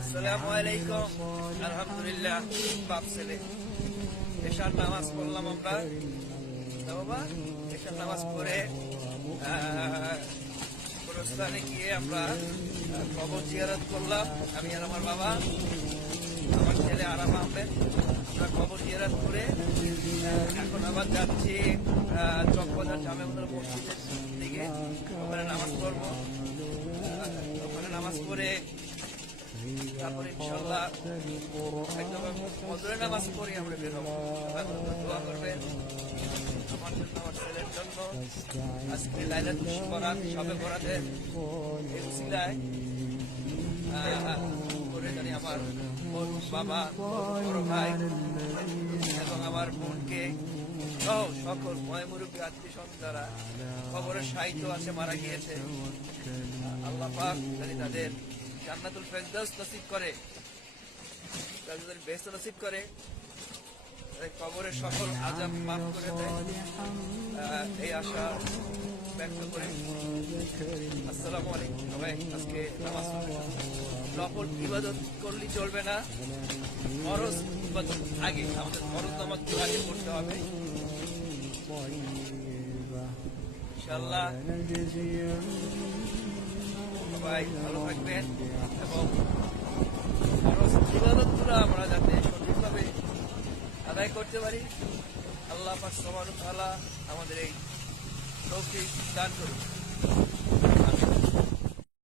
আসসালামু আলাইকুম। আলহামদুলিল্লাহ, বাপ ছেলে এশার নামাজ পড়লাম আমরা। বাবা এশার নামাজ পড়ে গোরস্থানে গিয়ে আমরা কবর জিয়ারত করলাম। আমি আর আমার বাবা, আমার ছেলে আরাম আহমেদ। আমরা কবর জিয়ারত করে এখন আবার যাচ্ছি চকবাজার জামে মসজিদের দিকে। ওখানে নামাজ পড়বো। ওখানে নামাজ পড়ে তারপরে ইনশাআল্লাহ একদম ফজরের নামাজ পড়ে আমরা বের হবো। দোয়া করবেন আমার জন্য, আমার ছেলের জন্য। আজকে লাইলাতুল বরাত, শবে বরাতের এই উসিলায় করে জানি আমার বোন, বাবা, বড় ভাই এবং আমার বোনকে সহ সকল ময়মুরুবী আত্মীয় স্বজন যারা খবরের সাহিত্য আছে মারা গিয়েছে, আল্লাহ পাক যদি তাদের জান্নাতুল ফেরদাউস নসিব করে, তাদের বেহেশত নসিব করে, কবরের সকল আযাব মাফ করে দেয়, এই আশা ব্যক্ত করে আসসালামু আলাইকুম। সবাই আজকে নামাজ নফল ইবাদত করলে চলবে না, ফরজ ইবাদত আগে, আমাদের ফরজ নামাজ আগে পড়তে হবে ইনশাআল্লাহ। সবাই ভালো থাকবেন এবং ফরজ ইবাদতগুলো আমরা যাতে সঠিকভাবে আদায় করতে পারি, আল্লাহ পাক সুবহানাহু ওয়া তাআলা আমাদের এই তৌফিক দান করুন।